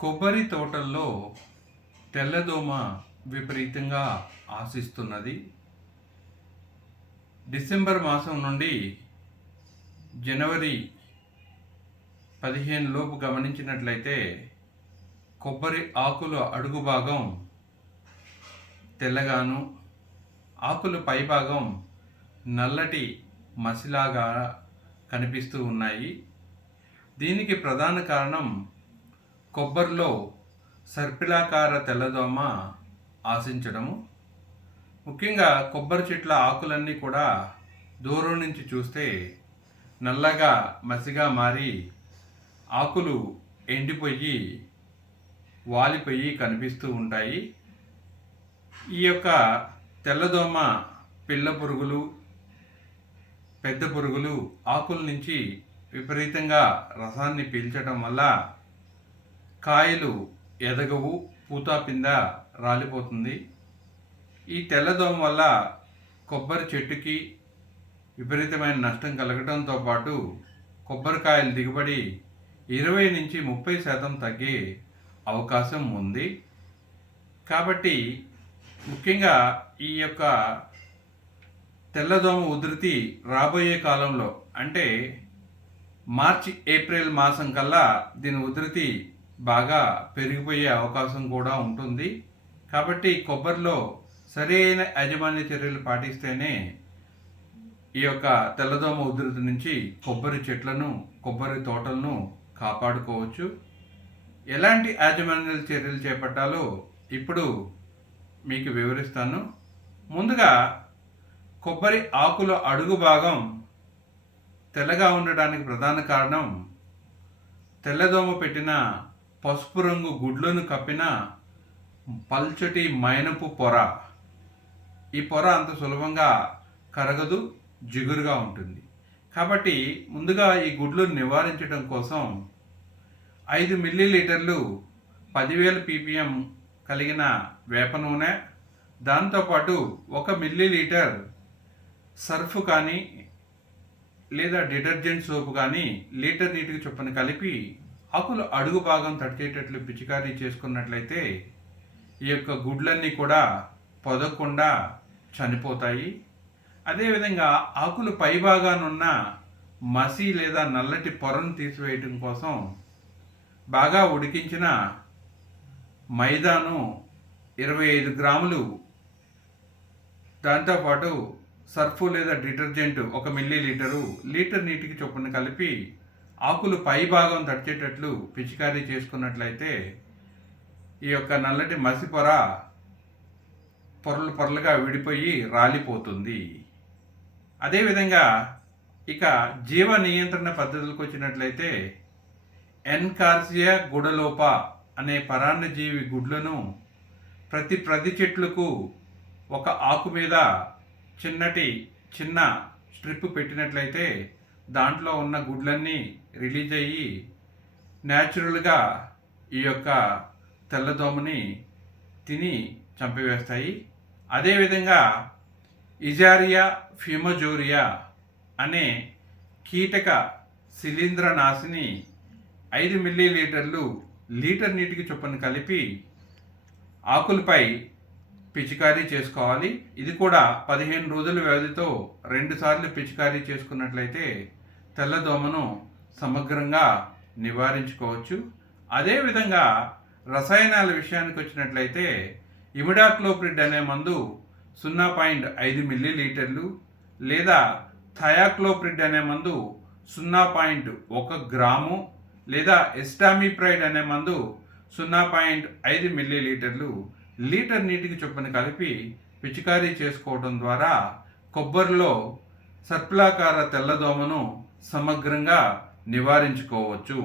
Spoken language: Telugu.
కొబ్బరి తోటల్లో తెల్లదోమ విపరీతంగా ఆశిస్తున్నది. డిసెంబర్ మాసం నుండి జనవరి 15 లోపు గమనించినట్లయితే కొబ్బరి ఆకుల అడుగు భాగం తెల్లగాను, ఆకుల పైభాగం నల్లటి మసిలాగా కనిపిస్తూ ఉన్నాయి. దీనికి ప్రధాన కారణం కొబ్బరిలో సర్పిలాకార తెల్లదోమ ఆశించడము. ముఖ్యంగా కొబ్బరి చెట్ల ఆకులన్నీ కూడా దూరం నుంచి చూస్తే నల్లగా మసిగా మారి ఆకులు ఎండిపోయి వాలిపోయి కనిపిస్తూ ఉంటాయి. ఈ యొక్క తెల్లదోమ పిల్ల పురుగులు, పెద్ద పురుగులు ఆకుల నుంచి విపరీతంగా రసాన్ని పీల్చడం వల్ల కాయలు ఎదగవు, పూతాపింద రాలిపోతుంది. ఈ తెల్లదోమ వల్ల కొబ్బరి చెట్టుకి విపరీతమైన నష్టం కలగడంతో పాటు కొబ్బరికాయల దిగుబడి 20 నుంచి 30% తగ్గే అవకాశం ఉంది. కాబట్టి ముఖ్యంగా ఈ యొక్క తెల్లదోమ ఉధృతి రాబోయే కాలంలో అంటే మార్చి ఏప్రిల్ మాసం కల్లా దీని ఉధృతి బాగా పెరిగిపోయే అవకాశం కూడా ఉంటుంది. కాబట్టి కొబ్బరిలో సరైన యాజమాన్య చర్యలు పాటిస్తేనే ఈ యొక్క తెల్లదోమ ఉధృతి నుంచి కొబ్బరి చెట్లను, కొబ్బరి తోటలను కాపాడుకోవచ్చు. ఎలాంటి యాజమాన్య చర్యలు చేపట్టాలో ఇప్పుడు మీకు వివరిస్తాను. ముందుగా కొబ్బరి ఆకుల అడుగు భాగం తెల్లగా ఉండడానికి ప్రధాన కారణం తెల్లదోమ పెట్టిన పసుపు రంగు గుడ్లను కప్పిన పల్చటి మైనపు పొర. ఈ పొర అంత సులభంగా కరగదు, జిగురుగా ఉంటుంది. కాబట్టి ముందుగా ఈ గుడ్లను నివారించడం కోసం 5 మిల్లీలీటర్లు 10,000 ppm కలిగిన వేప నూనె, దాంతోపాటు 1 మిల్లీలీటర్ సర్ఫ్ కానీ లేదా డిటర్జెంట్ సోపు కానీ లీటర్ నీటికి చొప్పున కలిపి ఆకులు అడుగు భాగం తడిచేటట్లు పిచికారీ చేసుకున్నట్లయితే ఈ యొక్క గుడ్లన్నీ కూడా పొదగకుండా చనిపోతాయి. అదేవిధంగా ఆకులు పై భాగానున్న మసి లేదా నల్లటి పొరను తీసివేయటం కోసం బాగా ఉడికించిన మైదాను 25 గ్రాములు, దాంతోపాటు సర్ఫు లేదా డిటర్జెంట్ 1 మిల్లీలీటరు లీటర్ నీటికి చొప్పున కలిపి ఆకులు పై భాగం తడిచేటట్లు పిచికారీ చేసుకున్నట్లయితే ఈ యొక్క నల్లటి మసి పొర పొరలు పొరలుగా విడిపోయి రాలిపోతుంది. అదేవిధంగా ఇక జీవ నియంత్రణ పద్ధతులకు వచ్చినట్లయితే ఎన్కార్సియా గుడలోప అనే పరాన్నజీవి గుడ్లను ప్రతి చెట్లకు ఒక ఆకు మీద చిన్న స్ట్రిప్ పెట్టినట్లయితే దాంట్లో ఉన్న గుడ్లన్నీ రిలీజ్ అయ్యి న్యాచురల్గా ఈ యొక్క తెల్లదోమని తిని చంపివేస్తాయి. అదేవిధంగా ఇజారియా ఫ్యూమజోరియా అనే కీటక శిలీంద్రనాశిని 5 మిల్లీలీటర్లు లీటర్ నీటికి చొప్పున కలిపి ఆకులపై పిచికారీ చేసుకోవాలి. ఇది కూడా 15 రోజుల వ్యవధితో 2 సార్లు పిచికారీ చేసుకున్నట్లయితే తెల్లదోమను సమగ్రంగా నివారించుకోవచ్చు. అదేవిధంగా రసాయనాల విషయానికి వచ్చినట్లయితే ఇమిడాక్లోప్రిడ్ అనే మందు 0.5 మిల్లీలీటర్లు లేదా థయాక్లోప్రిడ్ అనే మందు 0.1 గ్రాము లేదా ఎస్టామిప్రైడ్ అనే మందు 0.5 మిల్లీలీటర్లు లీటర్ నీటికి చొప్పున కలిపి పిచికారీ చేసుకోవడం ద్వారా కొబ్బరిలో సర్పిలాకార తెల్లదోమను సమగ్రంగా నివారించుకోవచ్చు.